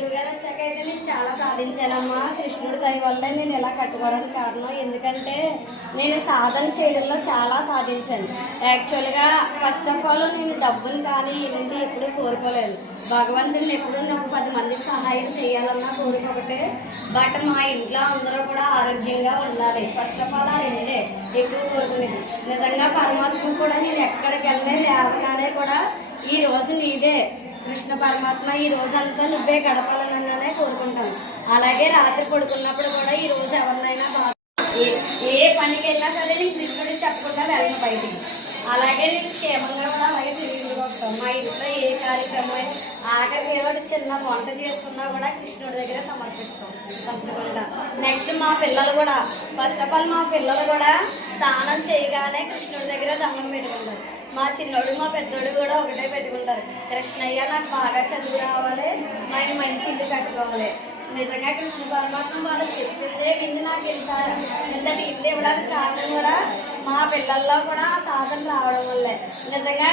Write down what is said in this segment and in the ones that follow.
గురువుగారు వచ్చాకైతే నేను చాలా సాధించానమ్మా. కృష్ణుడి దయ వల్ల నేను ఇలా కట్టుకోవడానికి కారణం. ఎందుకంటే నేను సాధన చేయడంలో చాలా సాధించాను. యాక్చువల్గా ఫస్ట్ ఆఫ్ ఆల్ నేను డబ్బుని కానీ ఇలాంటి ఎప్పుడూ కోరుకోలేదు. భగవంతుని ఎప్పుడు నాకు 10 మందికి సహాయం చేయాలన్న కోరిక ఒకటే. బట్ మా ఇంట్లో అందరూ కూడా ఆరోగ్యంగా ఉండాలి. ఫస్ట్ ఆఫ్ ఆల్ ఆ రెండే ఎక్కువ కోరుకునేది. నిజంగా పరమాత్మ కూడా నేను ఎక్కడికి వెళ్ళే లేవగానే కూడా ఈ రోజు నీదే కృష్ణ పరమాత్మ, ఈ రోజంతా నువ్వే గడపాలనగానే కోరుకుంటాను. అలాగే రాత్రి పడుకున్నప్పుడు కూడా ఈ రోజు ఎవరినైనా ఏ పనికి వెళ్ళినా సరే నేను కృష్ణుడికి చెప్పకుండా వెళ్ళను బయటికి. అలాగే నేను క్షేమంగా కూడా అలాగే తిరిగి వస్తాను. మా ఇంట్లో ఏ కార్యక్రమం ఆఖరికి ఏదో చిన్న వంట చేసుకున్నా కూడా కృష్ణుడి దగ్గర సమర్పిస్తాం ఫస్ట్ ఆఫ్ ఆల్. నెక్స్ట్ మా పిల్లలు కూడా ఫస్ట్ ఆఫ్ ఆల్ మా పిల్లలు కూడా స్నానం చేయగానే కృష్ణుడి దగ్గర దండం పెట్టుకుంటారు. మా చిన్నోడు మా పెద్దోడు కూడా ఒకటే పెట్టుకుంటారు, కృష్ణయ్య నాకు బాగా చదువు రావాలి, మేము మంచి ఇల్లు కట్టుకోవాలి. నిజంగా కృష్ణ పరమాత్మ వాళ్ళు చెప్పిందే వింది నాకు ఇంతటి ఇల్లు ఇవ్వడానికి కారణం కూడా మా పిల్లల్లో కూడా సాధన రావడం వల్లే. నిజంగా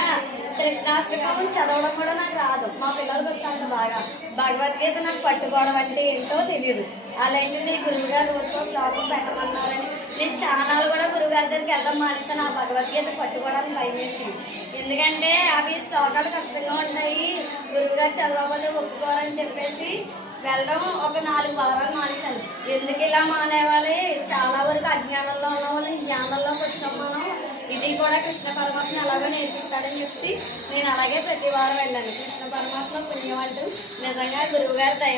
కృష్ణాష్టకం చదవడం కూడా నాకు రాదు, మా పిల్లలకు వచ్చేంత బాగా. భగవద్గీత నాకు పట్టుకోవడం అంటే ఏంటో తెలియదు. అలాంటి నేను గురువుగారు రోజుకో శ్లోకం పెట్టమన్నారని నేను ఛానల్ కూడా గురువుగారి దగ్గరికి వెళ్దాం మానేసాను. ఆ భగవద్గీత పట్టుకోవడానికి భయమేసింది. ఎందుకంటే అవి శ్లోకాలు కష్టంగా ఉంటాయి, గురువుగారు చదవకపోతే ఒప్పుకోరని చెప్పేసి వెళ్ళడం ఒక 4 వారాలు మానేశాను. ఎందుకు ఇలా మానేవాలి, చాలా వరకు అజ్ఞానంలో ఉన్న వాళ్ళు జ్ఞానంలోకి వచ్చాం మనం. ఇది కూడా కృష్ణ పరమాత్మ అలాగే నేర్పిస్తాడని చెప్పి నేను అలాగే ప్రతి వారం వెళ్ళాను. కృష్ణ పరమాత్మ పుణ్యం అంటూ నిజంగా గురువుగారి దైవ